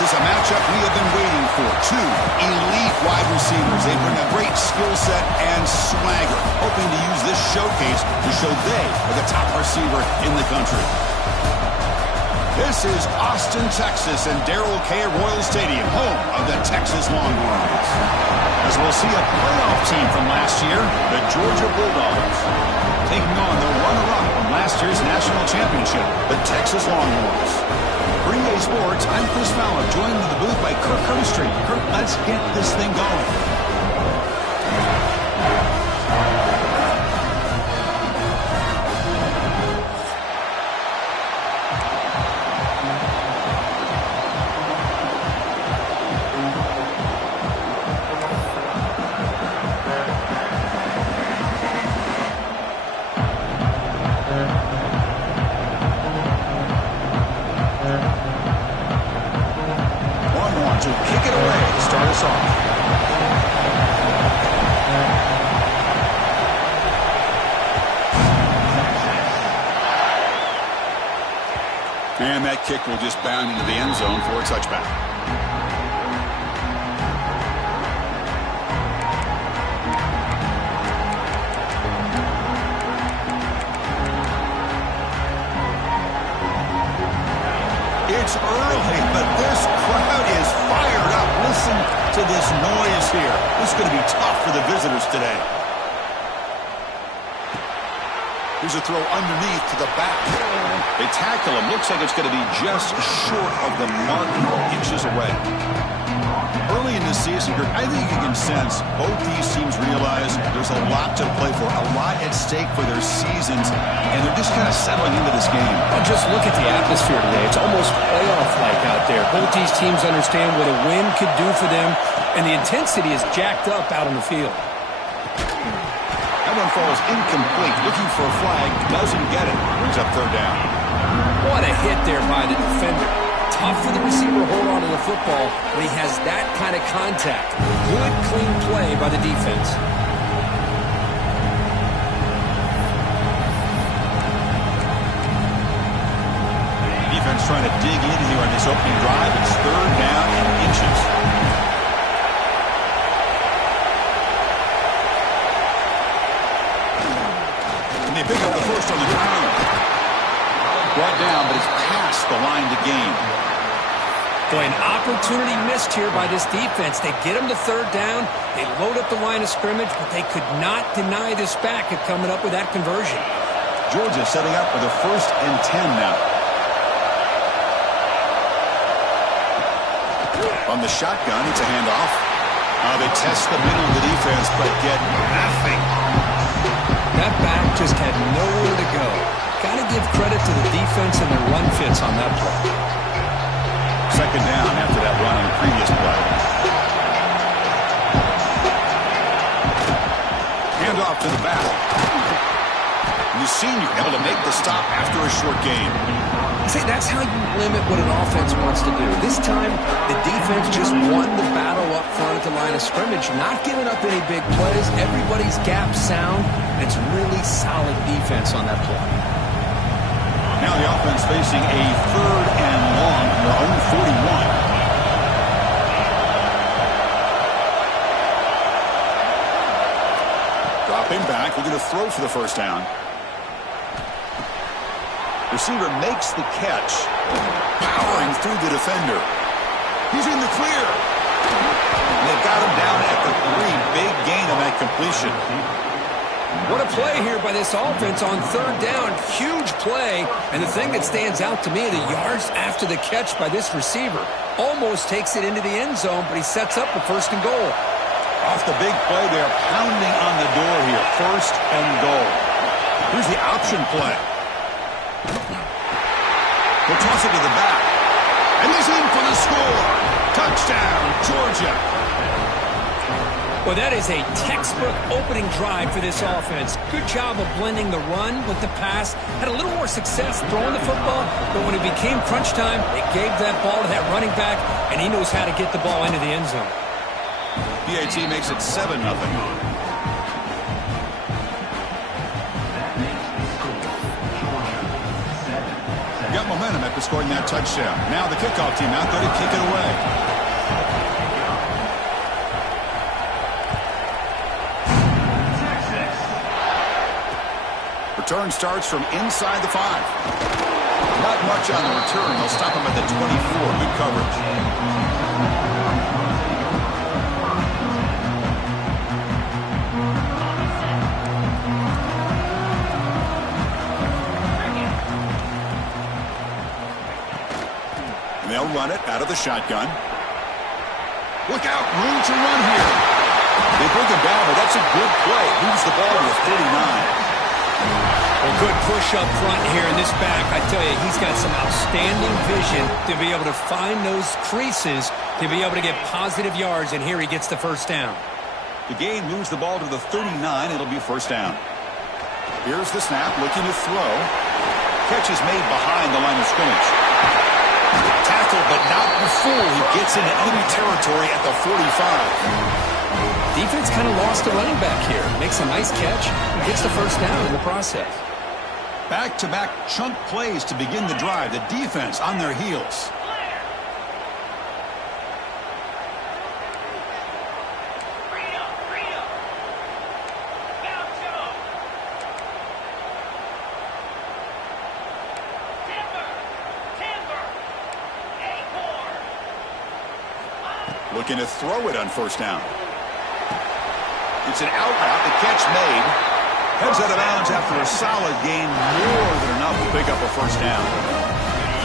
This is a matchup we have been waiting for. Two elite wide receivers. They bring a great skill set and swagger, hoping to use this showcase to show they are the top receiver in the country. This is Austin, Texas, and Darrell K. Royal Stadium, home of the Texas Longhorns. As we'll see a playoff team from last year, the Georgia Bulldogs, taking on the runner-up from last year's national championship, the Texas Longhorns. Green Bay Sports, I'm Chris Fowler, joined in the booth by Kirk Herbstreit. Kirk, let's get this thing going. To kick it away to start us off. And that kick will just bound into the end zone for a touchback. It's early, but this crowd is fired up. Listen to this noise here. This is going to be tough for the visitors today. Here's a throw underneath to the back. They tackle him. Looks like it's going to be just short of the mark, inches away. Early in the season, I think you can sense both these teams realize there's a lot to play for, a lot at stake for their seasons, and they're just kind of settling into this game. Well, just look at the atmosphere today. It's almost playoff-like out there. Both these teams understand what a win could do for them, and the intensity is jacked up out on the field. That one falls incomplete. Looking for a flag, doesn't get it. Brings up third down. What a hit there by the defender. Tough for the receiver to hold on to the football when he has that kind of contact. Good, clean play by the defense. Defense trying to dig in here on this opening drive. It's third down and inches. And they pick up the first on the ground. Brought down, but it's past the line to gain. Boy, an opportunity missed here by this defense. They get him to third down. They load up the line of scrimmage, but they could not deny this back at coming up with that conversion. Georgia setting up for the 1st and 10 now. On the shotgun, it's a handoff. They test the middle of the defense, but get nothing. That back just had nowhere to go. Got to give credit to the defense and their run fits on that play. Second down after that run on the previous play. Handoff to the back. The senior able to make the stop after a short gain. See, that's how you limit what an offense wants to do. This time, the defense just won the battle up front at the line of scrimmage, not giving up any big plays. Everybody's gap sound. It's really solid defense on that play. Now the offense facing a third and long from their own 41. Dropping back, looking to throw for the first down. Receiver makes the catch, powering through the defender. He's in the clear. And they've got him down at the 3. Big gain on that completion. What a play here by this offense on third down. Huge play. And the thing that stands out to me, the yards after the catch by this receiver. Almost takes it into the end zone, but he sets up the 1st and goal. Off the big play, they're pounding on the door here. 1st and goal. Here's the option play. We'll toss it to the back. And he's in for the score. Touchdown, Georgia. Well, that is a textbook opening drive for this offense. Good job of blending the run with the pass. Had a little more success throwing the football, but when it became crunch time, they gave that ball to that running back, and he knows how to get the ball into the end zone. PAT makes it 7-0. Got momentum after scoring that touchdown. Now the kickoff team out there to kick it away. Return starts from inside the 5. Not much on the return. They'll stop him at the 24. Good coverage. They'll run it out of the shotgun. Look out, room to run here. They bring him down, but that's a good play. Moves the ball to the 39. Well, good push up front here in this back. I tell you, he's got some outstanding vision to be able to find those creases, to be able to get positive yards, and here he gets the first down. The gain moves the ball to the 39. It'll be first down. Here's the snap, looking to throw. Catch is made behind the line of scrimmage. Tackle, but not before he gets into enemy territory at the 45. Defense kind of lost a running back here. Makes a nice catch and gets the first down in the process. Back-to-back chunk plays to begin the drive. The defense on their heels. Looking to throw it on first down. It's an out route. The catch made. Heads out of bounds after a solid gain. More than enough to pick up a first down.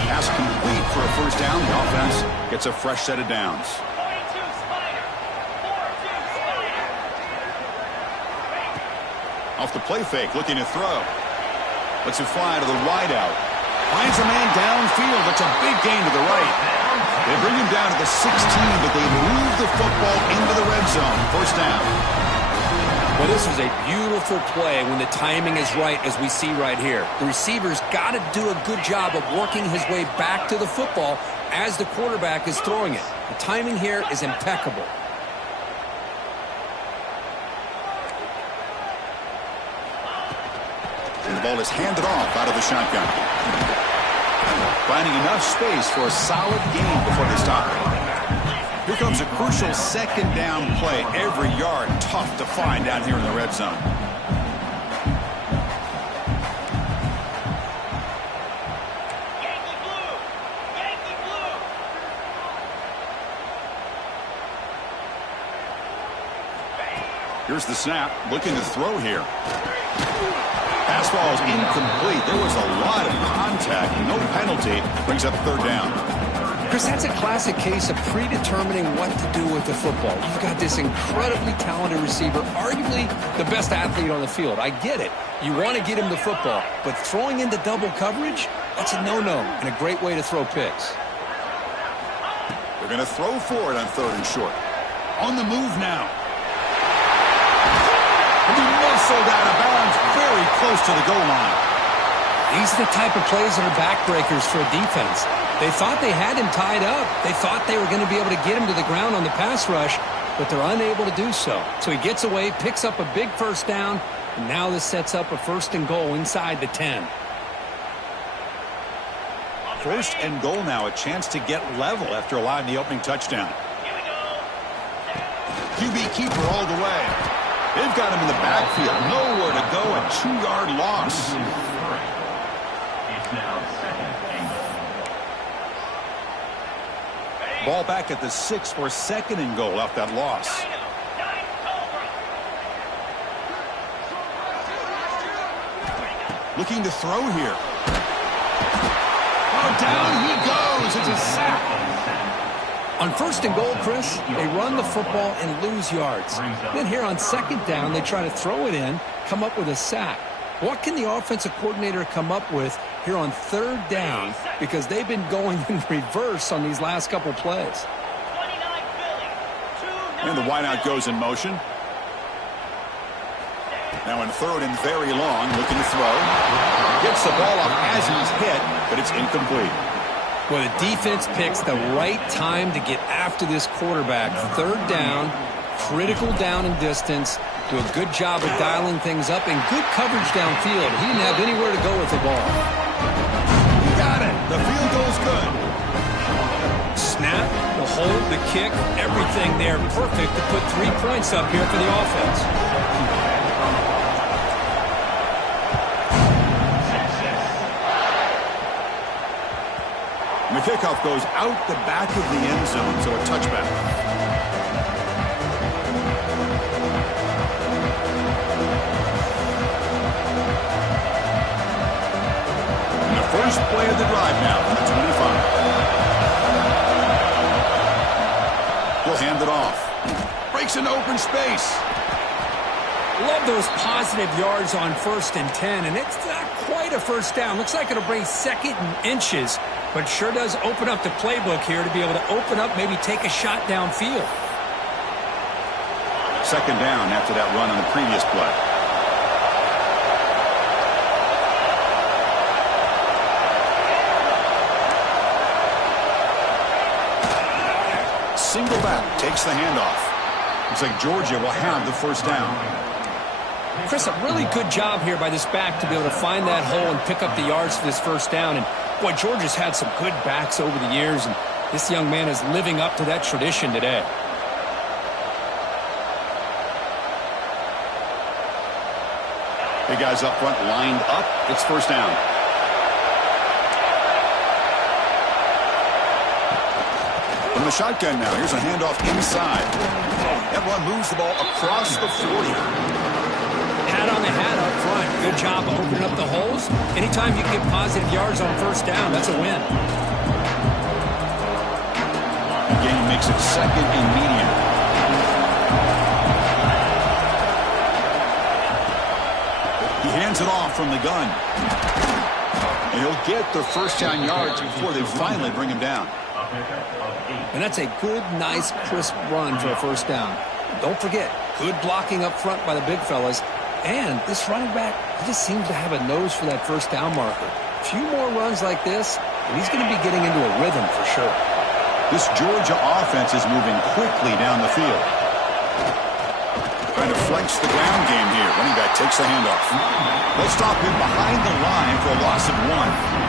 Pass complete for a first down. The offense gets a fresh set of downs. Off the play fake. Looking to throw. Lets it fly to the wide out. Finds a man downfield. That's a big gain to the right. They bring him down to the 16, but they move the football into the red zone. First down. Well, this is a beautiful play when the timing is right, as we see right here. The receiver's got to do a good job of working his way back to the football as the quarterback is throwing it. The timing here is impeccable. And the ball is handed off out of the shotgun. Finding enough space for a solid gain before they stop it. Here comes a crucial second down play. Every yard tough to find down here in the red zone. Yankee blue! Yankee blue! Here's the snap. Looking to throw here. Pass ball is incomplete. There was a lot of contact. No penalty. Brings up third down. Chris, that's a classic case of predetermining what to do with the football. You've got this incredibly talented receiver, arguably the best athlete on the field. I get it. You want to get him the football, but throwing into double coverage, that's a no-no and a great way to throw picks. They're going to throw for it on third and short. On the move now. He'll be muscled out of bounds very close to the goal line. These are the type of plays that are backbreakers for a defense. They thought they had him tied up. They thought they were going to be able to get him to the ground on the pass rush, but they're unable to do so. So he gets away, picks up a big first down, and now this sets up a first and goal inside the 10. First and goal now, a chance to get level after allowing the opening touchdown. QB keeper all the way. They've got him in the backfield. Nowhere to go, a 2-yard loss. Ball back at the 6 for second and goal off that loss. Looking to throw here. Oh, down he goes. It's a sack. On first and goal, Chris, they run the football and lose yards. Then here on second down, they try to throw it in, come up with a sack. What can the offensive coordinator come up with here on third down, because they've been going in reverse on these last couple plays? And the wideout goes in motion. Now in third and very long, looking to throw. Gets the ball up as he's hit, but it's incomplete. Well, the defense picks the right time to get after this quarterback. Third down, critical down and distance. Do a good job of dialing things up and good coverage downfield. He didn't have anywhere to go with the ball. He got it. good. Snap, the hold, the kick, everything there perfect to put 3 points up here for the offense. And the kickoff goes out the back of the end zone, so a touchback. And the first play of the drive now from the 25. He'll hand it off. Breaks into open space. Love those positive yards on 1st and 10, and it's not quite a first down. Looks like it'll bring 2nd and inches, but sure does open up the playbook here to be able to open up, maybe take a shot downfield. 2nd down after that run on the previous play. Single back, takes the handoff. Looks like Georgia will have the first down. Chris, a really good job here by this back to be able to find that hole and pick up the yards for this first down. And, boy, Georgia's had some good backs over the years, and this young man is living up to that tradition today. Big guys up front lined up. It's first down. From the shotgun now. Here's a handoff inside. That run moves the ball across the 40. Hat on the hat up front. Good job opening up the holes. Anytime you can get positive yards on first down, that's a win. Again, he makes it 2nd and medium. He hands it off from the gun. And he'll get the first down yards before they finally bring him down. And that's a good, nice, crisp run for a first down. Don't forget, good blocking up front by the big fellas. And this running back, he just seems to have a nose for that first down marker. A few more runs like this, and he's going to be getting into a rhythm for sure. This Georgia offense is moving quickly down the field. Trying to flex the ground game here. Running back takes the handoff. They'll stop him behind the line for a loss of 1.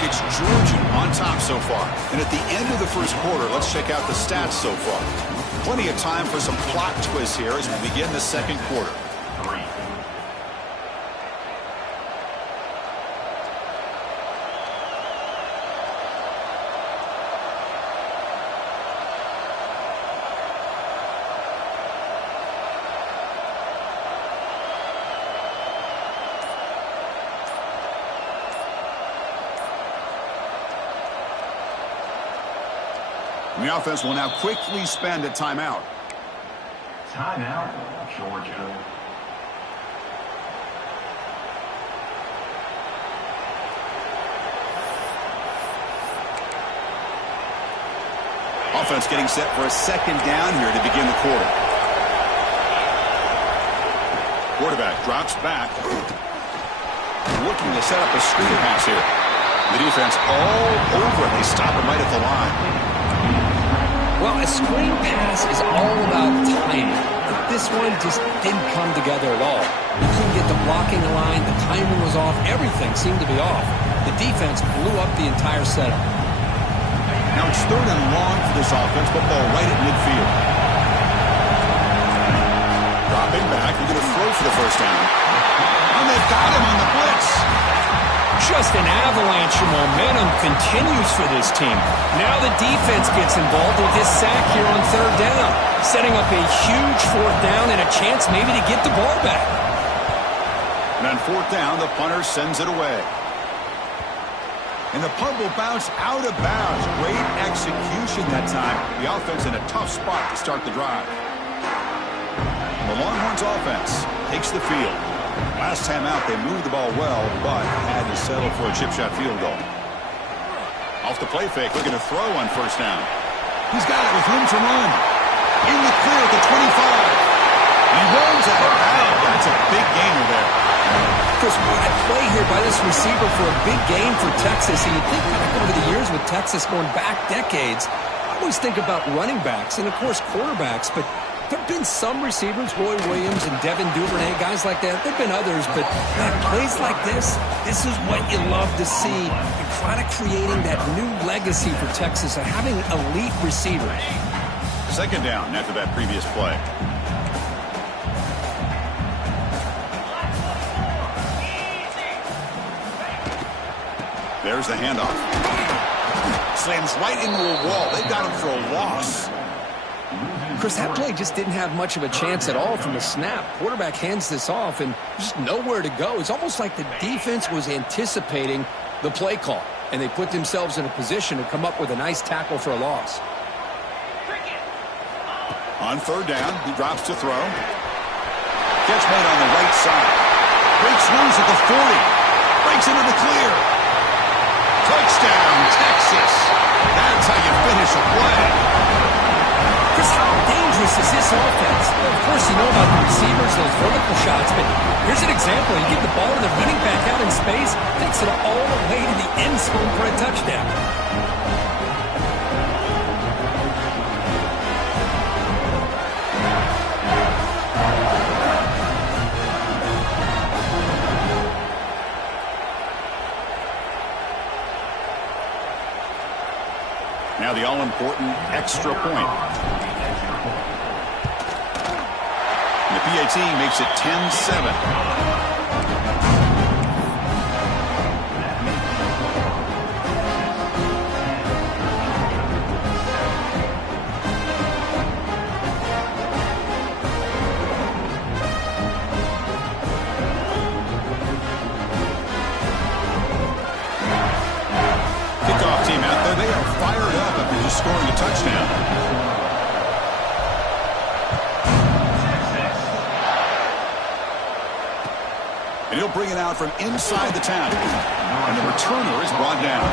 It's Georgia on top so far. And at the end of the first quarter, let's check out the stats so far. Plenty of time for some plot twists here as we begin the second quarter. The offense will now quickly spend a timeout. Timeout, Georgia. Offense getting set for a 2nd down here to begin the quarter. Quarterback drops back. Looking to set up a screen pass here. The defense all over it. They stop him right at the line. Well, a screen pass is all about timing. But this one just didn't come together at all. You couldn't get the blocking line, the timing was off, everything seemed to be off. The defense blew up the entire setup. Now it's 3rd and long for this offense, but ball right at midfield. Dropping back, they're going to throw for the first down. And they've got him on the blitz. Just an avalanche of momentum continues for this team. Now the defense gets involved with this sack here on 3rd down, setting up a huge 4th down and a chance maybe to get the ball back. And on 4th down, the punter sends it away. And the punt will bounce out of bounds. Great execution that time. The offense in a tough spot to start the drive. The Longhorns offense takes the field. Last time out, they moved the ball well, but had to settle for a chip shot field goal. Off the play fake, looking to throw on 1st down. He's got it with room to run. In the clear at the 25. He runs out of bounds. That's a big gainer there. Chris, what a play here by this receiver for a big gain for Texas. And you think back over the years with Texas going back decades, I always think about running backs and, of course, quarterbacks. But there have been some receivers, Roy Williams and Devin Duvernay, guys like that. There have been others, but man, plays like this is what you love to see. And kind of creating that new legacy for Texas of having elite receivers. Second down after that previous play. There's the handoff. Slams right into a wall. They got him for a loss. Chris, that play just didn't have much of a chance at all from the snap. Quarterback hands this off, and just nowhere to go. It's almost like the defense was anticipating the play call, and they put themselves in a position to come up with a nice tackle for a loss. On third down, he drops to throw. Catch made on the right side. Breaks loose at the 40. Breaks into the clear. Touchdown, Texas. That's how you finish a play. Chris, how dangerous is this offense? Well, of course, you know about the receivers, those vertical shots, but here's an example. You get the ball to the running back out in space, takes it all the way to the end zone for a touchdown. Now the all-important extra point. And the PAT makes it 10-7. Kickoff team out there, they are fired up after just scoring a touchdown. And he'll bring it out from inside the 10. And the returner is brought down.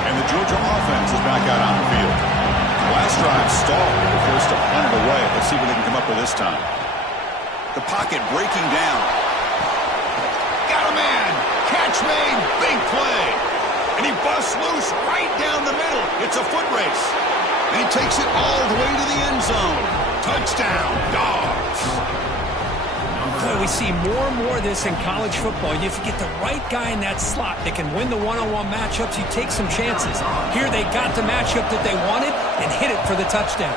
And the Georgia offense is back out on the field. The last drive stalled. They were forced to punt it away. Let's see what they can come up with this time. The pocket breaking down. Got a man. Catch made. Big play. And he busts loose right down the middle. It's a foot race. And he takes it all the way to the end zone. Touchdown, Dogs. Boy, we see more and more of this in college football. If you get the right guy in that slot that can win the one-on-one matchups, you take some chances. Here they got the matchup that they wanted and hit it for the touchdown.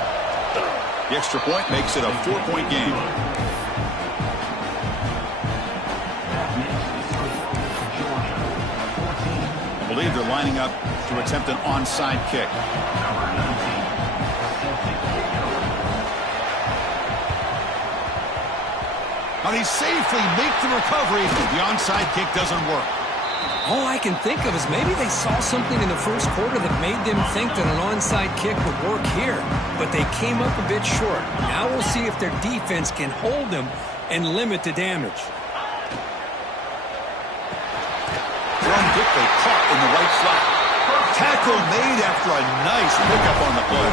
The extra point makes it a 4-point game. I believe they're lining up to attempt an onside kick. Now they safely make the recovery. The onside kick doesn't work. All I can think of is maybe they saw something in the first quarter that made them think that an onside kick would work here. But they came up a bit short. Now we'll see if their defense can hold them and limit the damage. From quickly caught in the right flat. Tackle made after a nice pickup on the play.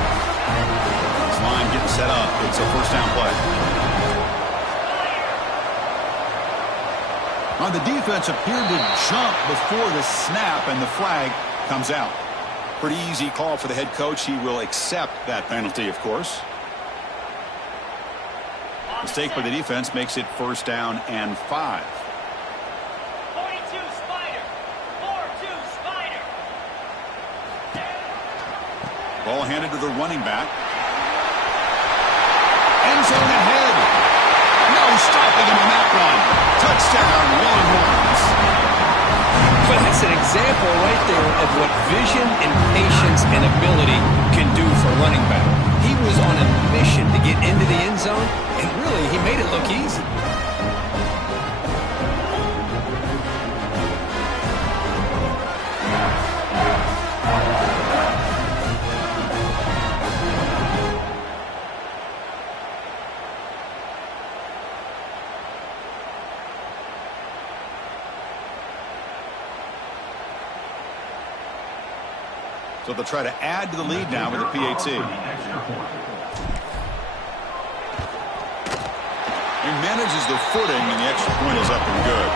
This line getting set up. It's a first down play. On the defense appeared to jump before the snap, and the flag comes out. Pretty easy call for the head coach. He will accept that penalty, of course. Mistake by the defense makes it first down and 5. 42 Spider. 4-2 Spider. Ball handed to the running back. End zone ahead. No stopping him on that one. Touchdown, Longhorns. But that's an example right there of what vision and patience and ability can do for a running back. He was on a mission to get into the end zone, and really, he made it look easy. So they'll try to add to the lead now with the PAT. He manages the footing, and the extra point is up and good.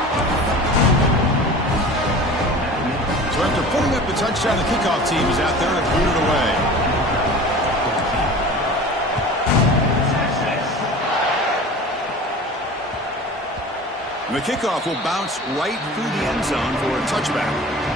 So after putting up the touchdown, the kickoff team is out there to boot it away. And the kickoff will bounce right through the end zone for a touchback.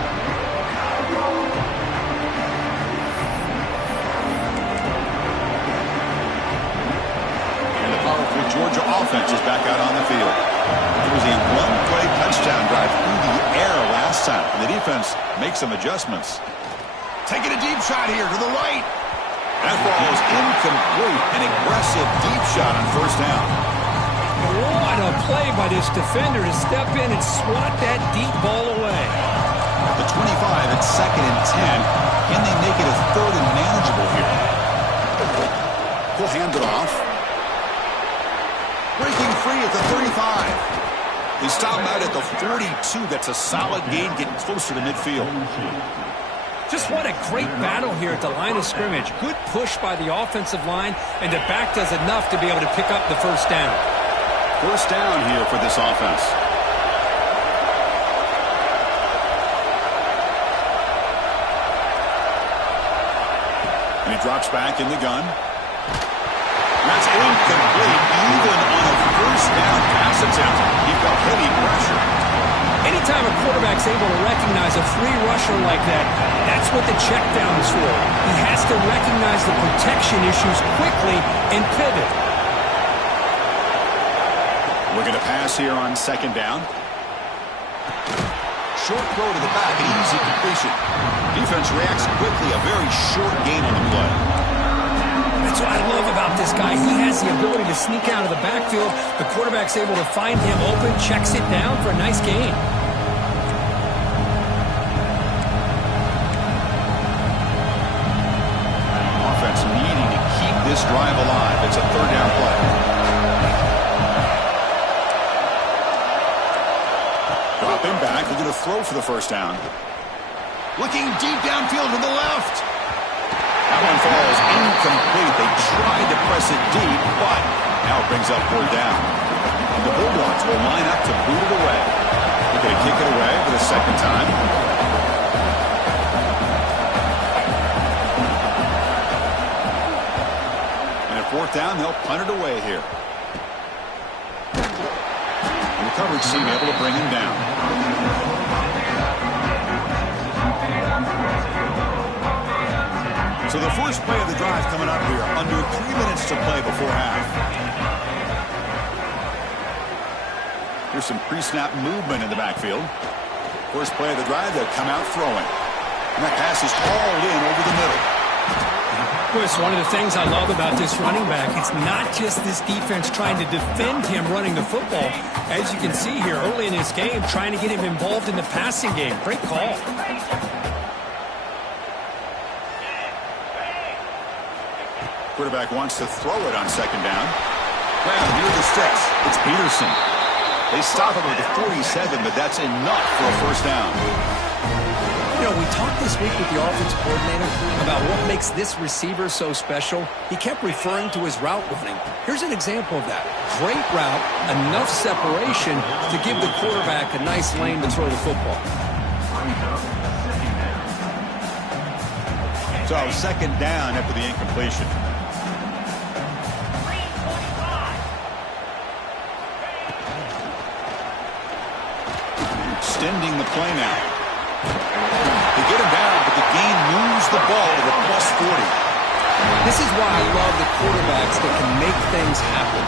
Georgia offense is back out on the field. It was a one-play touchdown drive through the air last time. The defense makes some adjustments. Taking a deep shot here to the right. That ball is incomplete. An aggressive deep shot on first down. What a play by this defender to step in and swat that deep ball away. The 25 at 2nd and 10. Can they make it a 3rd and manageable here? He'll hand it off. Breaking free at the 35. They stop out at the 42. That's a solid gain, getting closer to midfield. Just what a great battle here at the line of scrimmage. Good push by the offensive line, and the back does enough to be able to pick up the first down. First down here for this offense. And he drops back in the gun. That's incomplete, even on a first down pass attempt. He felt heavy pressure. Anytime a quarterback's able to recognize a free rusher like that, that's what the check down is for. He has to recognize the protection issues quickly and pivot. Looking to pass here on 2nd down. Short throw to the back, an easy completion. Defense reacts quickly, a very short gain on the play. That's what I love about this guy. He has the ability to sneak out of the backfield. The quarterback's able to find him open, checks it down for a nice gain. Offense needing to keep this drive alive. It's a 3rd down play. Dropping back, they're going to throw for the first down. Looking deep downfield to the left. That one falls incomplete. They tried to press it deep, but now it brings up 4th down. And the Bulldogs will line up to boot it away. They're going to kick it away for the 2nd time. And at 4th down, they'll punt it away here. And the coverage team able to bring him down. So the first play of the drive coming up here. Under 3 minutes to play before half. Here's some pre-snap movement in the backfield. First play of the drive, they'll come out throwing. And that pass is hauled in over the middle. Chris, one of the things I love about this running back, it's not just this defense trying to defend him running the football. As you can see here early in this game, trying to get him involved in the passing game. Great call. Quarterback wants to throw it on 2nd down. Well, near the sticks. It's Peterson. They stop him at the 47, but that's enough for a first down. You know, we talked this week with the offensive coordinator about what makes this receiver so special. He kept referring to his route running. Here's an example of that. Great route, enough separation to give the quarterback a nice lane to throw the football. So 2nd down after the incompletion. Extending the play now. They get him down, but the gain moves the ball to the +40. This is why I love the quarterbacks that can make things happen.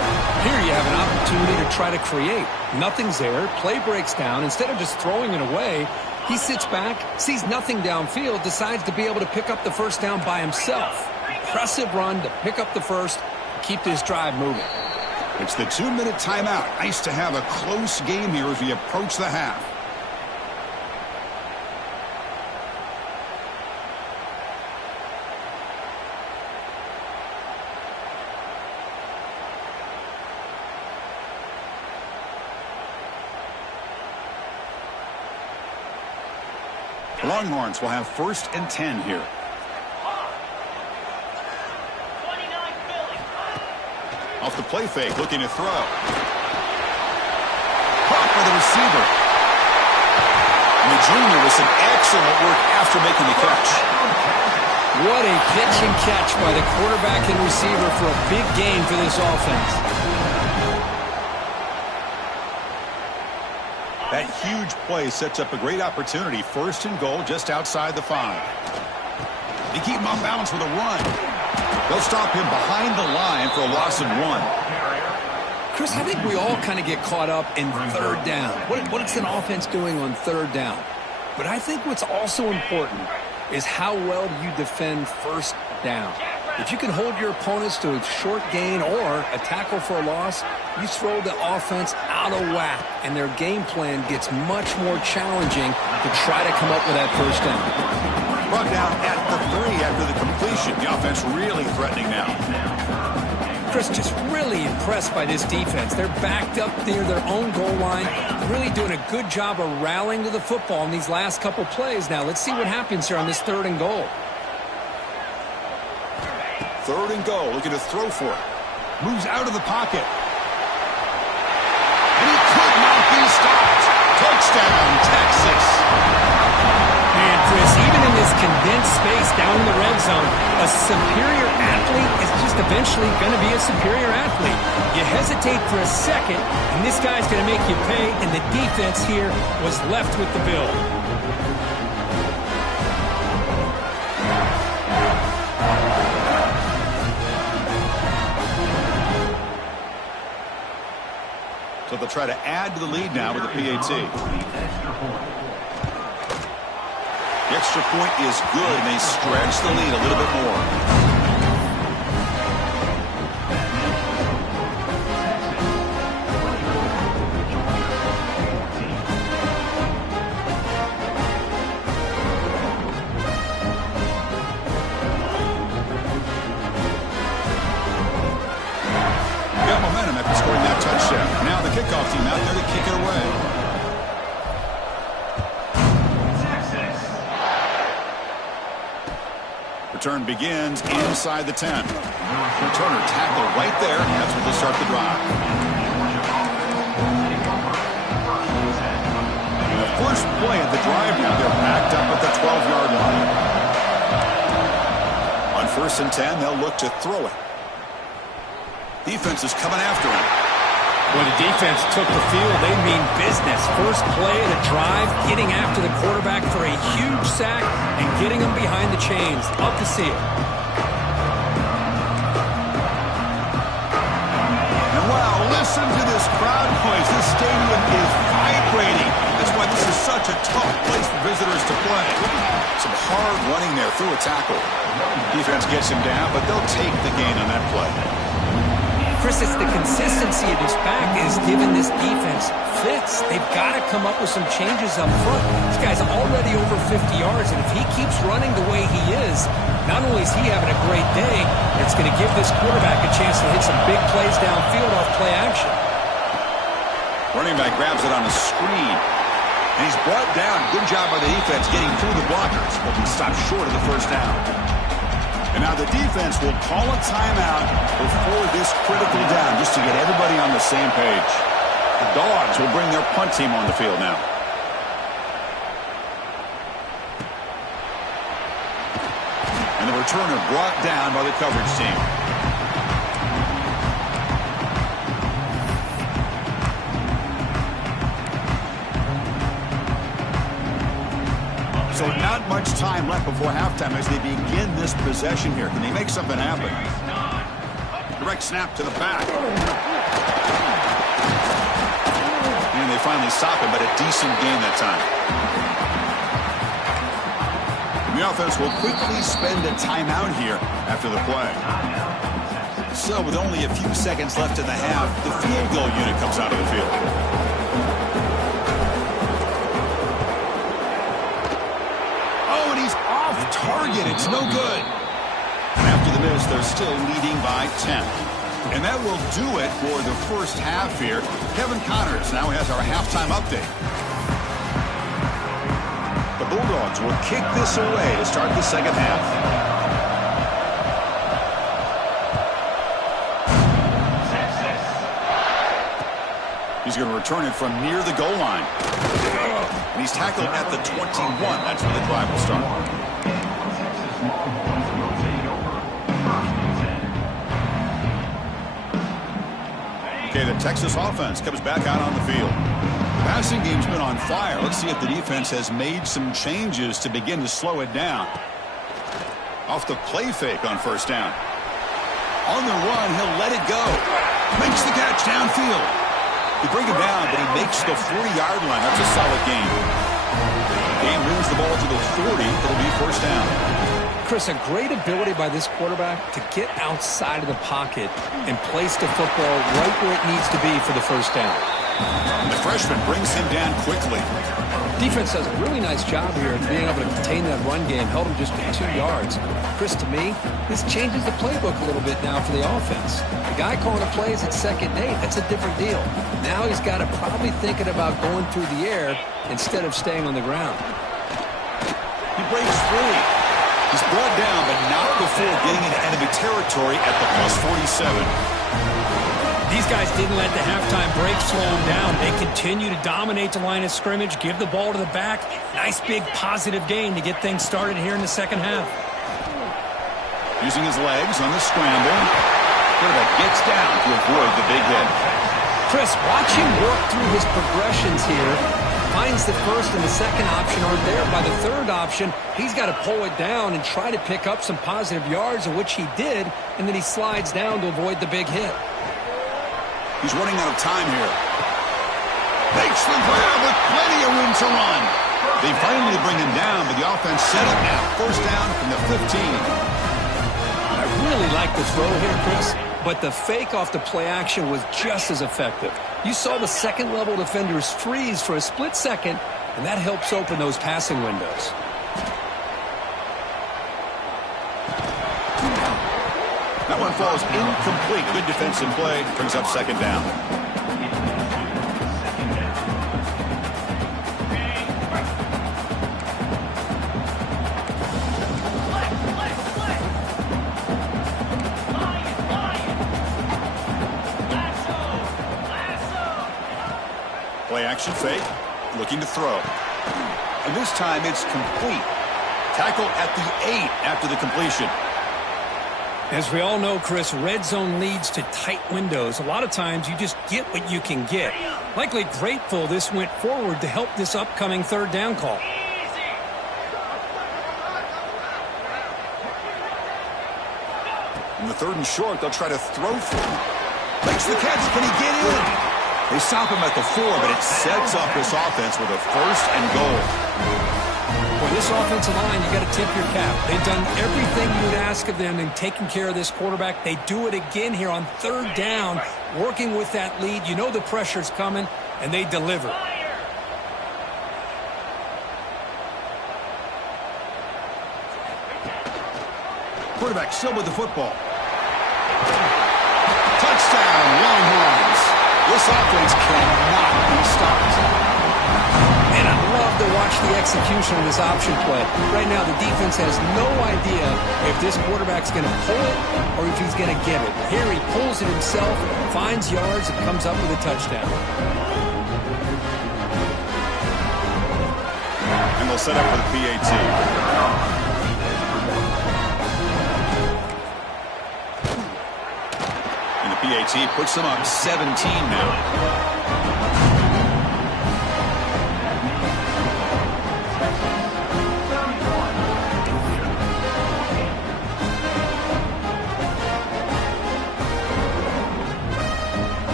Here you have an opportunity to try to create. Nothing's there. Play breaks down. Instead of just throwing it away, he sits back, sees nothing downfield, decides to be able to pick up the first down by himself. Impressive run to pick up the first, keep this drive moving. It's the 2-minute timeout. Nice to have a close game here as we approach the half. Longhorns will have 1st and 10 here. Off the play fake, looking to throw. Caught by the receiver. And the junior with some excellent work after making the catch. What a pitch and catch by the quarterback and receiver for a big gain for this offense. That huge play sets up a great opportunity. 1st and goal just outside the 5. They keep him off balance with a run. They'll stop him behind the line for a loss of 1. Chris, I think we all kind of get caught up in 3rd down. What is an offense doing on 3rd down? But I think what's also important is how well do you defend 1st down. If you can hold your opponents to a short gain or a tackle for a loss, you throw the offense out of whack, and their game plan gets much more challenging to try to come up with that 1st down. Brought down at the 3 after the completion. The offense really threatening now. Chris, just really impressed by this defense. They're backed up near their own goal line, really doing a good job of rallying to the football in these last couple plays. Now, let's see what happens here on this 3rd and goal. 3rd and goal, looking to throw for it. Moves out of the pocket. And he could not be stopped. Touchdown, Texas. Man, Chris, even in this condensed space down in the red zone, a superior athlete is just eventually going to be a superior athlete. You hesitate for a second, and this guy's going to make you pay, and the defense here was left with the bill. So they'll try to add to the lead now with the PAT. The extra point is good, and they stretch the lead a little bit more. Got momentum after scoring that touchdown. Now the kickoff team out there to kick it away. Return begins inside the 10. Returner tackled right there. That's where they'll start the drive. And the first play of the drive now, they're backed up at the 12-yard line. On 1st and 10, they'll look to throw it. Defense is coming after him. When the defense took the field, they mean business. First play of the drive, getting after the quarterback for a huge sack and getting him behind the chains. Love to see it. And wow, listen to this crowd noise. This stadium is vibrating. That's why this is such a tough place for visitors to play. Some hard running there through a tackle. Defense gets him down, but they'll take the gain on that play. Chris, it's the consistency of this back is giving this defense fits. They've got to come up with some changes up front. This guy's already over 50 yards, and if he keeps running the way he is, not only is he having a great day, it's going to give this quarterback a chance to hit some big plays downfield off play action. Running back grabs it on a screen, and he's brought down. Good job by the defense getting through the blockers, but he stopped short of the 1st down. And now the defense will call a timeout before this critical down just to get everybody on the same page. The Dogs will bring their punt team on the field now. And the returner brought down by the coverage team. So not much time left before halftime as they begin this possession here. Can they make something happen? Direct snap to the back. And they finally stop him, but a decent gain that time. The offense will quickly spend a timeout here after the play. So with only a few seconds left in the half, the field goal unit comes out of the field. Target, it's no good. And after the miss, they're still leading by 10. And that will do it for the first half here. Kevin Connors now has our halftime update. The Bulldogs will kick this away to start the second half. He's going to return it from near the goal line. And he's tackled at the 21. That's where the drive will start. Okay, the Texas offense comes back out on the field. The passing game's been on fire. Let's see if the defense has made some changes to begin to slow it down. Off the play fake on first down. On the run, he'll let it go. Makes the catch downfield. You bring him down, but he makes the 40-yard line. That's a solid gain. Game moves the ball to the 40. It'll be first down. Chris, a great ability by this quarterback to get outside of the pocket and place the football right where it needs to be for the first down. And the freshman brings him down quickly. Defense does a really nice job here of being able to contain that run game, held him just to 2 yards. Chris, to me, this changes the playbook a little bit now for the offense. The guy calling the plays at 2nd and 8, that's a different deal. Now he's got to probably thinking about going through the air instead of staying on the ground. He breaks free. He's brought down, but not before getting into enemy territory at the +47. These guys didn't let the halftime break slow them down. They continue to dominate the line of scrimmage, give the ball to the back. Nice big positive gain to get things started here in the second half. Using his legs on the scramble. Quarterback gets down to avoid the big hit. Chris, watch him work through his progressions here. Finds the first and the second option aren't there. By the third option, he's got to pull it down and try to pick up some positive yards, of which he did, and then he slides down to avoid the big hit. He's running out of time here. Makes the grab with plenty of room to run. They finally bring him down, but the offense set up now. First down from the 15. I really like the throw here, Chris, but the fake off the play action was just as effective. You saw the second-level defenders freeze for a split second, and that helps open those passing windows. That one falls incomplete. Good defensive play. Brings up second down. Play action fake. Looking to throw. And this time it's complete. Tackle at the 8 after the completion. As we all know, Chris, red zone leads to tight windows. A lot of times you just get what you can get. Likely grateful this went forward to help this upcoming third down call. In the 3rd and short, they'll try to throw for him. Makes the catch. Can he get in? They stop him at the 4, but it sets up this offense with a 1st and goal. For this offensive line, you got to tip your cap. They've done everything you would ask of them in taking care of this quarterback. They do it again here on 3rd down, working with that lead. You know the pressure's coming, and they deliver. Quarterback still with the football. Touchdown, Longhorns. This offense cannot be stopped. And I love to watch the execution of this option play. Right now, the defense has no idea if this quarterback's going to pull it or if he's going to give it. Here he pulls it himself, finds yards, and comes up with a touchdown. And they'll set up for the PAT. And the PAT puts them up 17 now.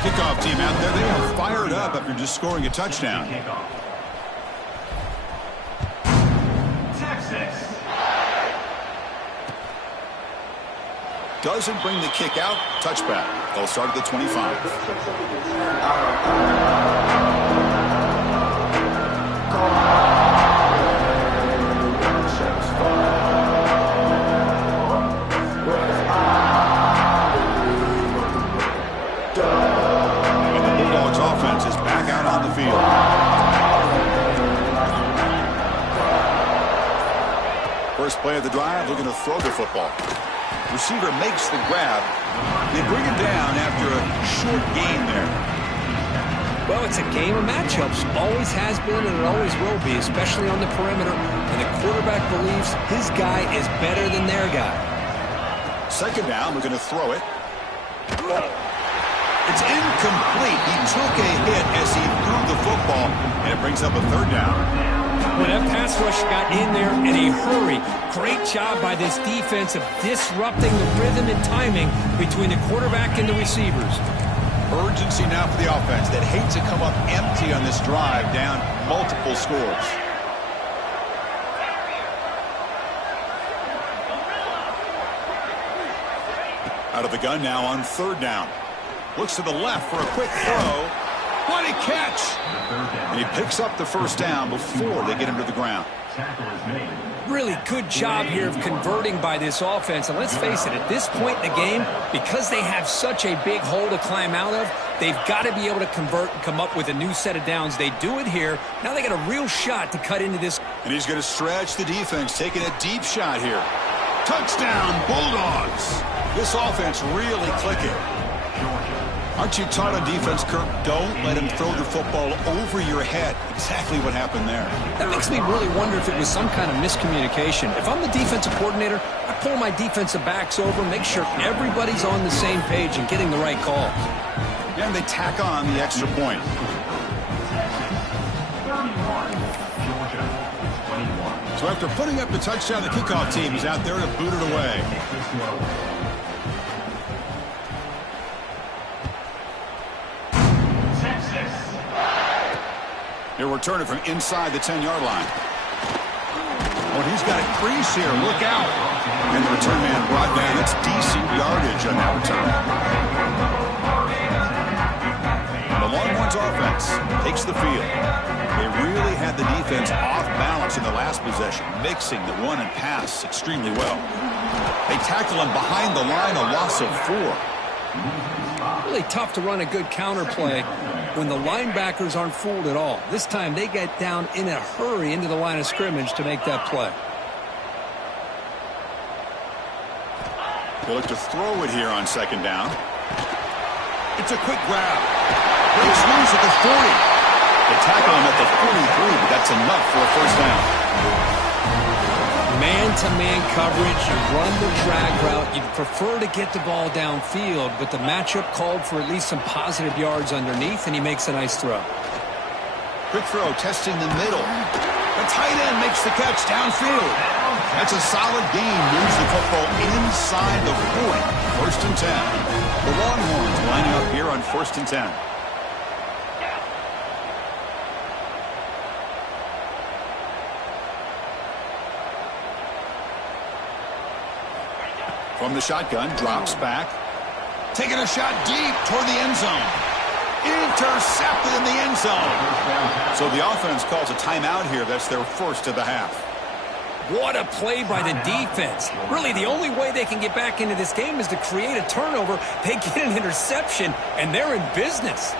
Kickoff team out there, they are fired up after just scoring a touchdown. Texas. Doesn't bring the kick out. Touchback. They'll start at the 25. And the Bulldogs offense is back out on the field. First play of the drive, looking to throw the football. Receiver makes the grab. They bring it down after a short gain there. Well, it's a game of matchups. Always has been and it always will be, especially on the perimeter. And the quarterback believes his guy is better than their guy. Second down, we're going to throw it. It's incomplete. He took a hit as he threw the football, and it brings up a third down. Well, that pass rush got in there in a hurry. Great job by this defense of disrupting the rhythm and timing between the quarterback and the receivers. Urgency now for the offense that hates to come up empty on this drive, down multiple scores. Out of the gun now on third down. Looks to the left for a quick throw. What a catch! And he picks up the first down before they get him to the ground. Really good job here of converting by this offense. And let's face it, at this point in the game, because they have such a big hole to climb out of, they've got to be able to convert and come up with a new set of downs. They do it here. Now they got a real shot to cut into this. And he's going to stretch the defense, taking a deep shot here. Touchdown, Bulldogs! This offense really clicking. Aren't you taught on defense, Kirk? Don't let him throw the football over your head. Exactly what happened there. That makes me really wonder if it was some kind of miscommunication. If I'm the defensive coordinator, I pull my defensive backs over, make sure everybody's on the same page and getting the right calls. And they tack on the extra point. So after putting up the touchdown, the kickoff team is out there to boot it away. They're returning from inside the 10-yard line. Oh, he's got a crease here. Look out. And the return man brought down. That's decent yardage on that return. And the Longhorns offense takes the field. They really had the defense off balance in the last possession, mixing the run and pass extremely well. They tackle him behind the line, a loss of 4. Really tough to run a good counter play when the linebackers aren't fooled at all. This time they get down in a hurry into the line of scrimmage to make that play. They look to throw it here on second down. It's a quick grab. Breaks loose at the 40. They tackle him at the 43, but that's enough for a first down. Man-to-man coverage, you run the drag route. You'd prefer to get the ball downfield, but the matchup called for at least some positive yards underneath, and he makes a nice throw. Quick throw, testing the middle. The tight end makes the catch downfield. That's a solid gain. Moves the football inside the 40. First and 10. The Longhorns lining up here on first and 10. From the shotgun, drops back. Taking a shot deep toward the end zone. Intercepted in the end zone. So the offense calls a timeout here. That's their first of the half. What a play by the defense. Really, the only way they can get back into this game is to create a turnover. They get an interception, and they're in business.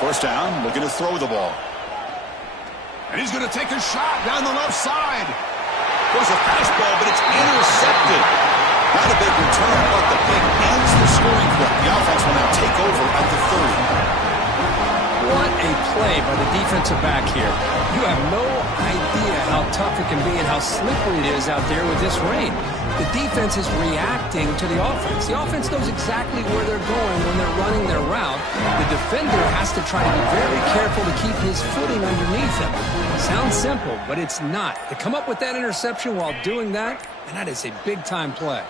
First down, looking to throw the ball. And he's going to take a shot down the left side. There's a fastball, but it's intercepted. Not a big return, but the pick ends the scoring clip. The offense will now take over at the 30. What a play by the defensive back here. You have no idea how tough it can be and how slippery it is out there with this rain. The defense is reacting to the offense. The offense knows exactly where they're going when they're running their route. The defender has to try to be very careful to keep his footing underneath him. Sounds simple, but it's not. To come up with that interception while doing that, and that is a big-time play.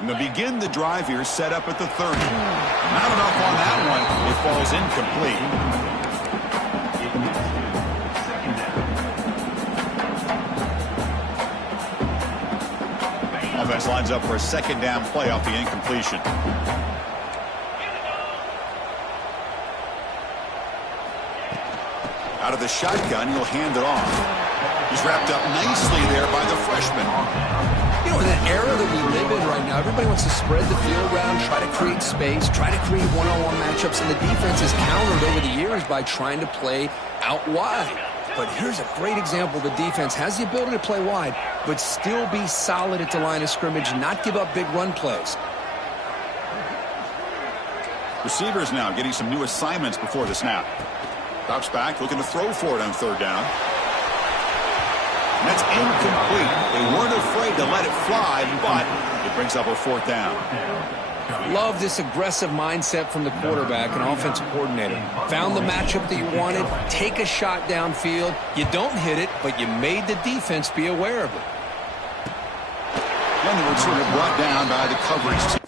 And to begin the drive here, set up at the 30. Not enough on that one. It falls incomplete. Offense lines up for a second down play off the incompletion. Out of the shotgun, he'll hand it off. He's wrapped up nicely there by the freshman. You know, in the era that we live in right now, everybody wants to spread the field around, try to create space, try to create one-on-one matchups, and the defense is countered over the years by trying to play out wide. But here's a great example. The defense has the ability to play wide, but still be solid at the line of scrimmage, not give up big run plays. Receivers now getting some new assignments before the snap. Drops back, looking to throw for it on third down. And that's incomplete. They weren't afraid to let it fly, but it brings up a fourth down. Love this aggressive mindset from the quarterback and offensive coordinator. Found the matchup that you wanted, take a shot downfield. You don't hit it, but you made the defense be aware of it. And the returner brought down by the coverage team.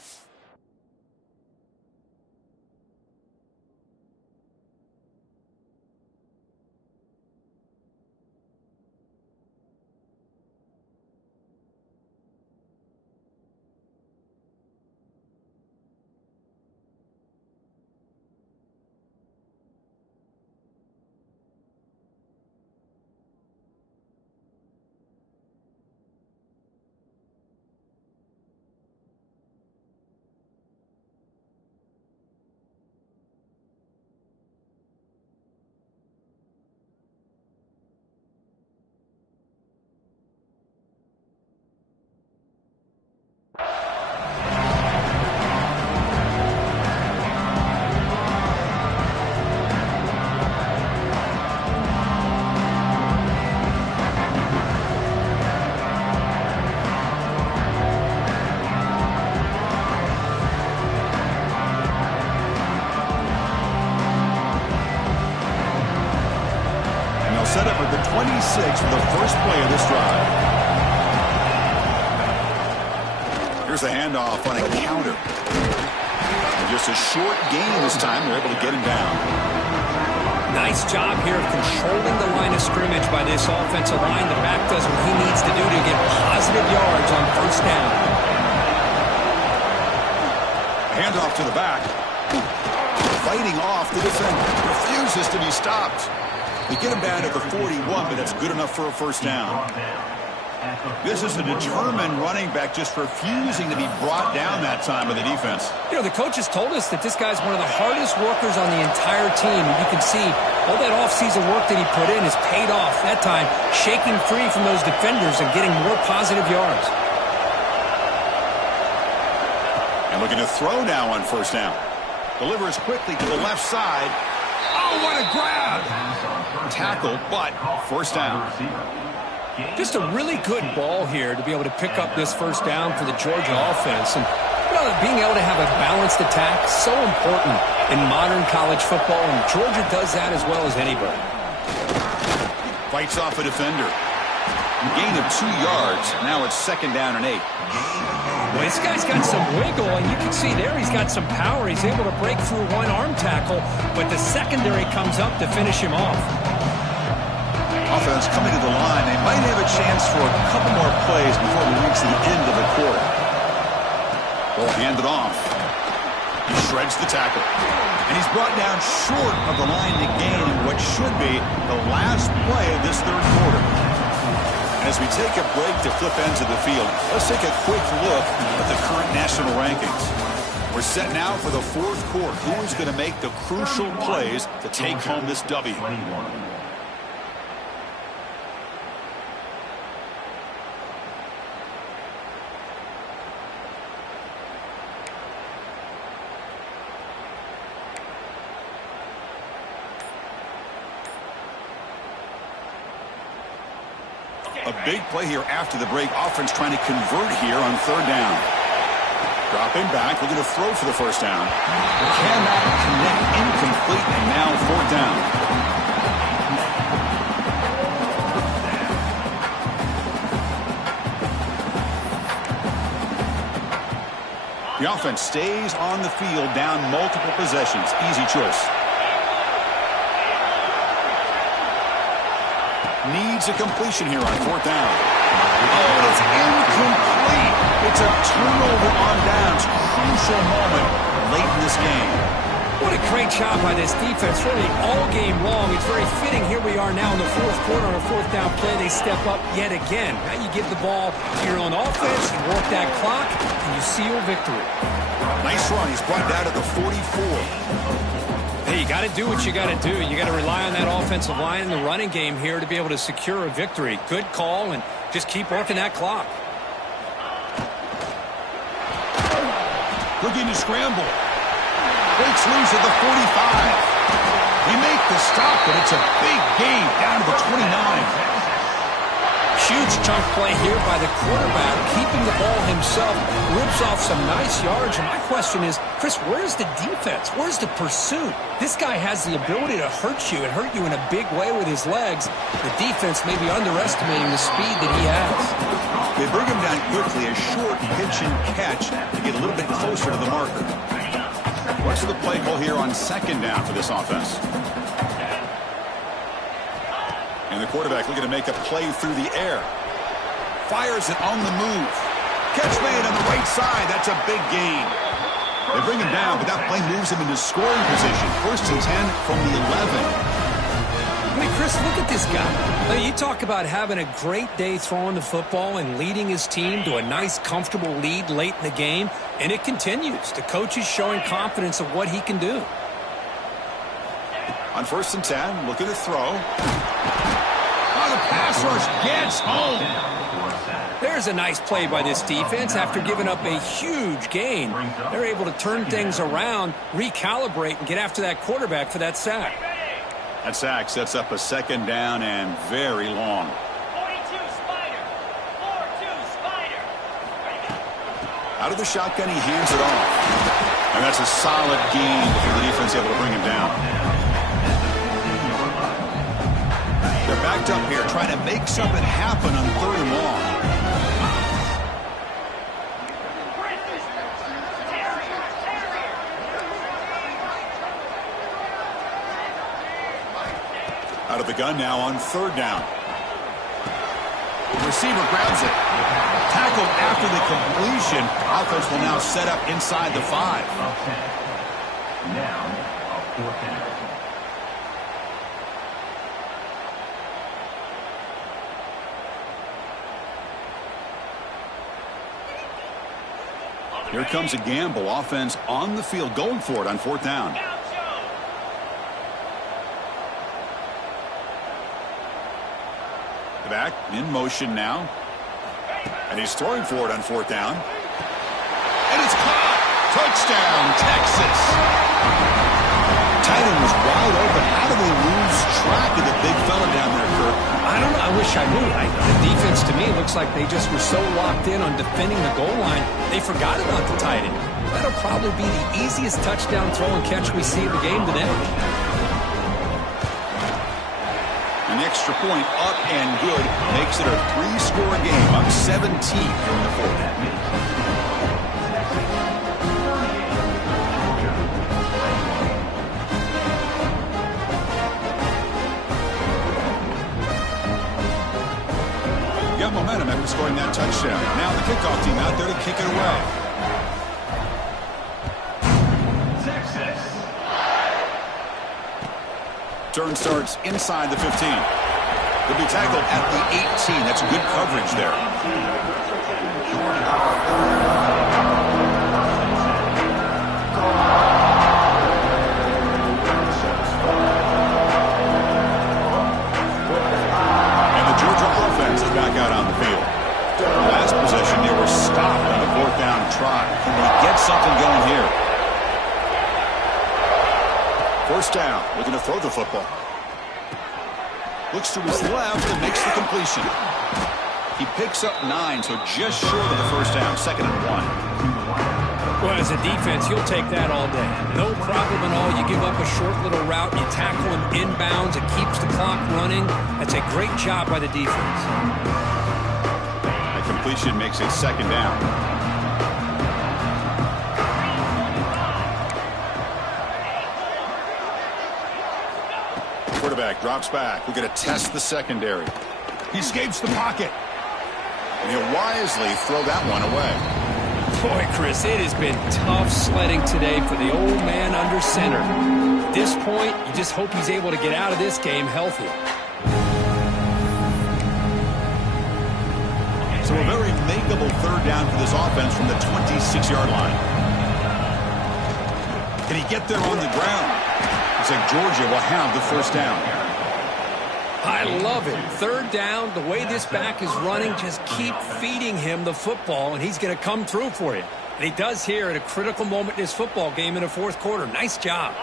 Set up at the 26 for the first play of this drive. Here's the handoff on a counter. And just a short gain this time. They're able to get him down. Nice job here of controlling the line of scrimmage by this offensive line. The back does what he needs to do to get positive yards on first down. Handoff to the back. Fighting off the defender. Refuses to be stopped. They get him down at the 41, but that's good enough for a first down. This is a determined running back just refusing to be brought down that time by the defense. You know, the coaches told us that this guy's one of the hardest workers on the entire team. And you can see all that offseason work that he put in has paid off. That time, shaking free from those defenders and getting more positive yards. And looking to throw now on first down. Delivers quickly to the left side. Oh, what a grab! Tackle, but first down. Just a really good ball here to be able to pick up this first down for the Georgia offense. And you know, being able to have a balanced attack, so important in modern college football, and Georgia does that as well as anybody. Fights off a defender. Gain of 2 yards. Now it's second down and 8. Well, this guy's got some wiggle, and you can see there he's got some power. He's able to break through one arm tackle, but the secondary comes up to finish him off. Offense coming to the line. They might have a chance for a couple more plays before we reach the end of the quarter. They'll hand it off. He shreds the tackle. And he's brought down short of the line to gain in what should be the last play of this third quarter. As we take a break to flip ends of the field, let's take a quick look at the current national rankings. We're set now for the fourth quarter. Who is going to make the crucial plays to take home this W? A big play here after the break. Offense trying to convert here on third down. Dropping back, looking to throw for the first down. Cannot connect, incomplete, and now fourth down. The offense stays on the field, down multiple possessions. Easy choice. Needs a completion here on fourth down. Oh, and it's incomplete. It's a turnover on downs. Crucial moment late in this game. What a great job by this defense, really all game long. It's very fitting. Here we are now in the fourth quarter on a fourth down play. They step up yet again. Now you give the ball to your own offense, you work that clock, and you seal victory. Nice run. He's brought down to the 44. Hey, you got to do what you got to do. You got to rely on that offensive line in the running game here to be able to secure a victory. Good call, and just keep working that clock. Looking to scramble. Breaks loose at the 45. We make the stop, but it's a big gain down to the 29. Huge chunk play here by the quarterback, keeping the ball himself, rips off some nice yards. And my question is, Chris, where's the defense? Where's the pursuit? This guy has the ability to hurt you and hurt you in a big way with his legs. The defense may be underestimating the speed that he has. They bring him down quickly, a short pitch and catch to get a little bit closer to the marker. What's the play call here on second down for this offense? And the quarterback looking to make a play through the air. Fires it on the move. Catch made on the right side. That's a big gain. They bring him down, but that play moves him into scoring position. 1st and 10 from the 11. I mean, Chris, look at this guy. I mean, you talk about having a great day throwing the football and leading his team to a nice, comfortable lead late in the game, and it continues. The coach is showing confidence of what he can do. On 1st and 10, looking to throw. Oh, the pass rush gets home. There's a nice play by this defense. After giving up a huge gain, they're able to turn things around, recalibrate, and get after that quarterback for that sack. That sack sets up a 2nd down and very long. 42 Spider. 4-2 Spider. Out of the shotgun, he hands it off. And that's a solid gain for the defense able to bring him down. They're backed up here trying to make something happen on 3rd and long. Out of the gun now on 3rd down. The receiver grabs it. Tackled after the completion. Offense will now set up inside the 5. Now, a 4th down. Here comes a gamble. Offense on the field, going for it on 4th down. The back in motion now. And he's throwing for it on 4th down. And it's caught. Touchdown, Texas. Tight end was wide open. How do they lose track of the big fella down there, Kurt? I don't know. I wish I knew. The defense, to me, looks like they just were so locked in on defending the goal line, they forgot about the tight end. That'll probably be the easiest touchdown throw and catch we see in the game today. An extra point up and good makes it a 3-score game. Up 17 in the 4th. Got momentum after scoring that touchdown. Now the kickoff team out there to kick it away. Texas. Turn starts inside the 15. He'll be tackled at the 18. That's good coverage there. And the Georgia offense is back out on the field. Last possession, they were stopped on a 4th down try. Can they get something going here? 1st down, looking to throw the football. Looks to his left and makes the completion. He picks up 9, so just short of the 1st down. 2nd and 1. Well, as a defense, you'll take that all day. No problem at all. You give up a short little route, you tackle him inbounds, it keeps the clock running. That's a great job by the defense. The completion makes it 2nd down. Quarterback drops back. We're going to test the secondary. He escapes the pocket. And he'll wisely throw that one away. Boy, Chris, it has been tough sledding today for the old man under center. At this point, you just hope he's able to get out of this game healthy. So a very makeable third down for this offense from the 26-yard line. Can he get there on the ground? Looks like Georgia will have the first down. I love it. Third down, the way this back is running, just keep feeding him the football, and he's going to come through for you. And he does here at a critical moment in this football game in the fourth quarter. Nice job.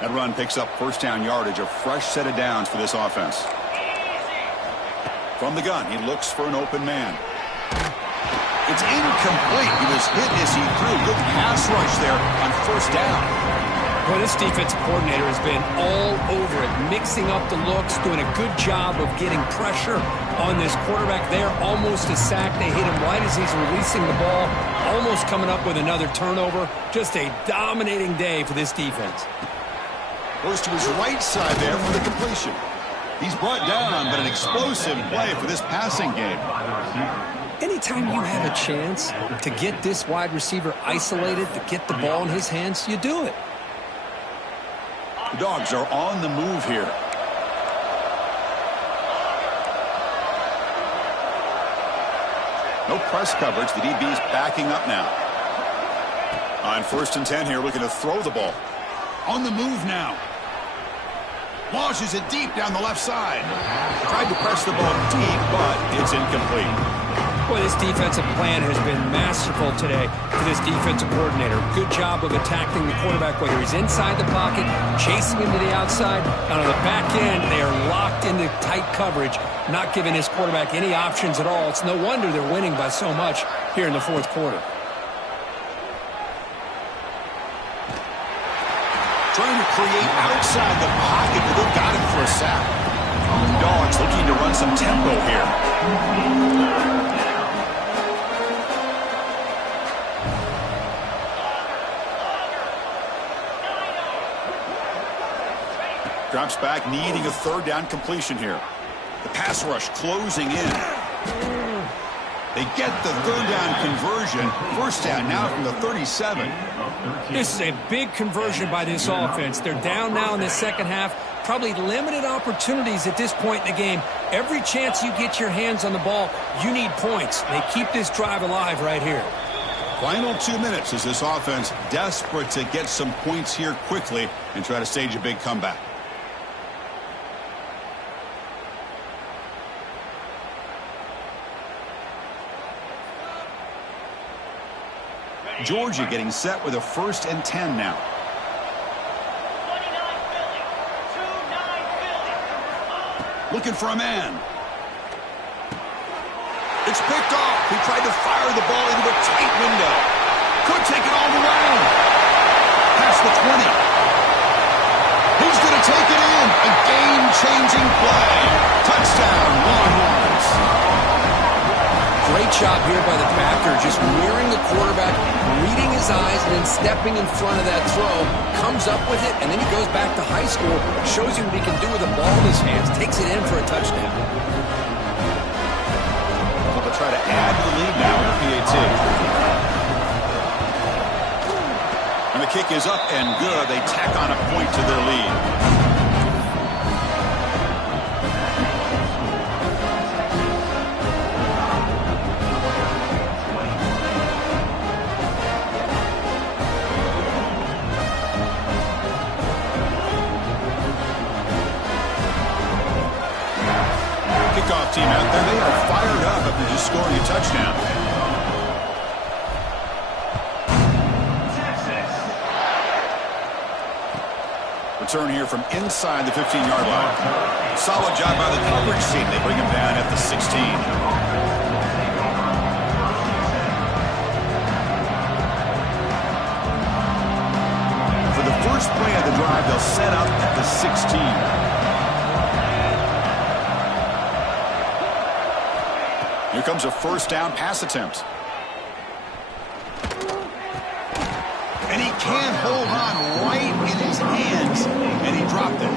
That run picks up first down yardage, a fresh set of downs for this offense. From the gun, he looks for an open man. It's incomplete. He was hit as he threw. Good pass rush there on first down. Well, this defensive coordinator has been all over it, mixing up the looks, doing a good job of getting pressure on this quarterback there. Almost a sack. They hit him right as he's releasing the ball, almost coming up with another turnover. Just a dominating day for this defense. Goes to his right side there for the completion. He's brought down, but an explosive play for this passing game. Anytime you have a chance to get this wide receiver isolated, to get the ball in his hands, you do it. The Dogs are on the move here. No press coverage. The DB's backing up now. On 1st and 10 here, looking to throw the ball. On the move now. Launches it deep down the left side. Tried to press the ball deep, but it's incomplete. Boy, this defensive plan has been masterful today for this defensive coordinator. Good job of attacking the quarterback, whether he's inside the pocket, chasing him to the outside. And on the back end, they are locked into tight coverage, not giving his quarterback any options at all. It's no wonder they're winning by so much here in the fourth quarter. Trying to create outside the pocket, but they've got him for a sack. Dogs looking to run some tempo here. Drops back, needing a third down completion here. The pass rush closing in. They get the third down conversion. First down now from the 37. This is a big conversion by this offense. They're down now in the second half. Probably limited opportunities at this point in the game. Every chance you get your hands on the ball, you need points. They keep this drive alive right here. Final 2 minutes as this offense desperate to get some points here quickly and try to stage a big comeback. Georgia getting set with a 1st and 10 now. 29 Philly. 29 Philly. Looking for a man. It's picked off. He tried to fire the ball into a tight window. Could take it all the way. Past the 20. He's going to take it in. A game-changing play. Touchdown, Longhorns. Great job here by the backer, just mirroring the quarterback, reading his eyes, and then stepping in front of that throw. Comes up with it, and then he goes back to high school, shows you what he can do with the ball in his hands, takes it in for a touchdown. They'll try to add to the lead now in the PAT. And the kick is up and good. They tack on a point to their lead. Kickoff team out there, they are fired up after just scoring a touchdown. Return here from inside the 15-yard line. Solid job by the coverage team. They bring him down at the 16. For the first play of the drive, they'll set up at the 16. Here comes a first down pass attempt. And he can't hold on right in his hands, and he dropped it.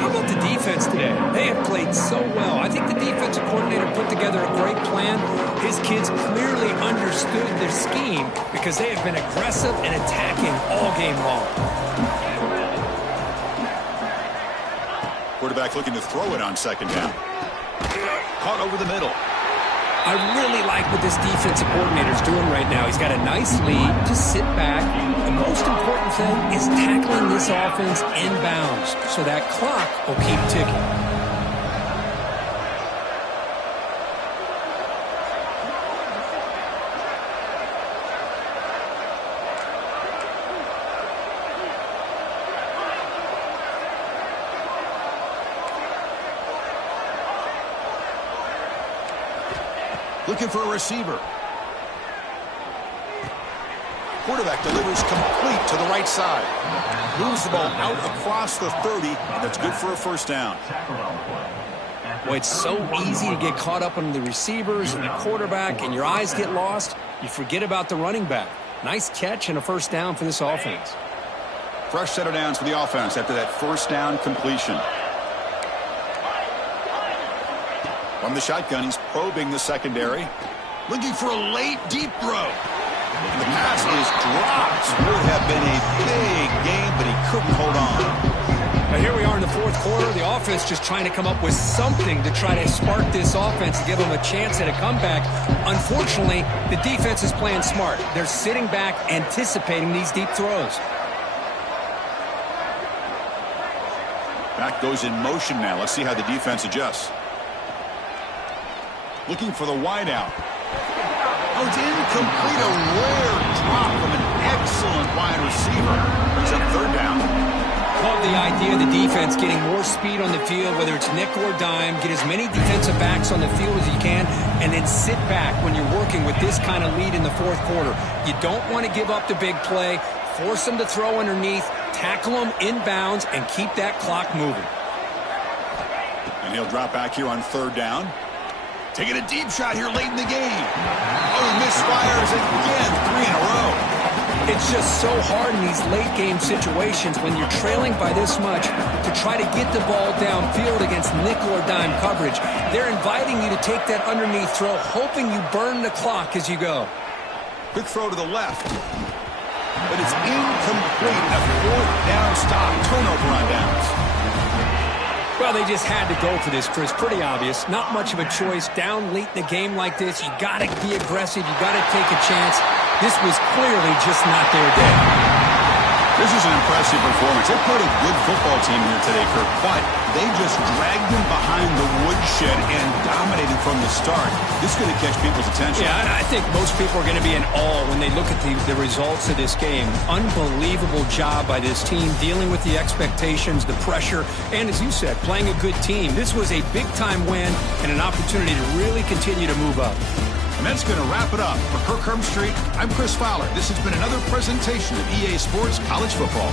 How about the defense today? They have played so well. I think the defensive coordinator put together a great plan. His kids clearly understand understood their scheme because they have been aggressive and attacking all game long. Quarterback looking to throw it on second down. Caught over the middle. I really like what this defensive coordinator is doing right now. He's got a nice lead. Just sit back. The most important thing is tackling this offense inbounds so that clock will keep ticking. Looking for a receiver. Quarterback delivers complete to the right side. Moves the ball out across the 30, and that's good for a first down. Boy, it's so easy to get caught up on the receivers and the quarterback, and your eyes get lost. You forget about the running back. Nice catch and a first down for this offense. Fresh set of downs for the offense after that first down completion. From the shotgun, he's probing the secondary. Looking for a late, deep throw. And the pass is dropped. Would have been a big game, but he couldn't hold on. Now here we are in the fourth quarter. The offense just trying to come up with something to try to spark this offense to give them a chance at a comeback. Unfortunately, the defense is playing smart. They're sitting back, anticipating these deep throws. Back goes in motion now. Let's see how the defense adjusts. Looking for the wideout. Oh, it's incomplete. A rare drop from an excellent wide receiver. Brings up third down. Love the idea of the defense getting more speed on the field, whether it's nickel or dime. Get as many defensive backs on the field as you can, and then sit back when you're working with this kind of lead in the fourth quarter. You don't want to give up the big play. Force them to throw underneath, tackle them inbounds, and keep that clock moving. And he'll drop back here on third down. Taking a deep shot here late in the game. Oh, misfires again, 3 in a row. It's just so hard in these late game situations when you're trailing by this much to try to get the ball downfield against nickel or dime coverage. They're inviting you to take that underneath throw, hoping you burn the clock as you go. Quick throw to the left. But it's incomplete. A fourth down stop. Turnover on downs. Well, they just had to go for this, Chris. Pretty obvious. Not much of a choice. Down late in the game like this, you got to be aggressive. You got to take a chance. This was clearly just not their day. This is an impressive performance. They put a good football team here today, Kirk, but they just dragged them behind the woodshed and dominated from the start. This is going to catch people's attention. Yeah, I think most people are going to be in awe when they look at the results of this game. Unbelievable job by this team, dealing with the expectations, the pressure, and as you said, playing a good team. This was a big-time win and an opportunity to really continue to move up. And that's going to wrap it up. For Kirk Street, I'm Chris Fowler. This has been another presentation of EA Sports College Football.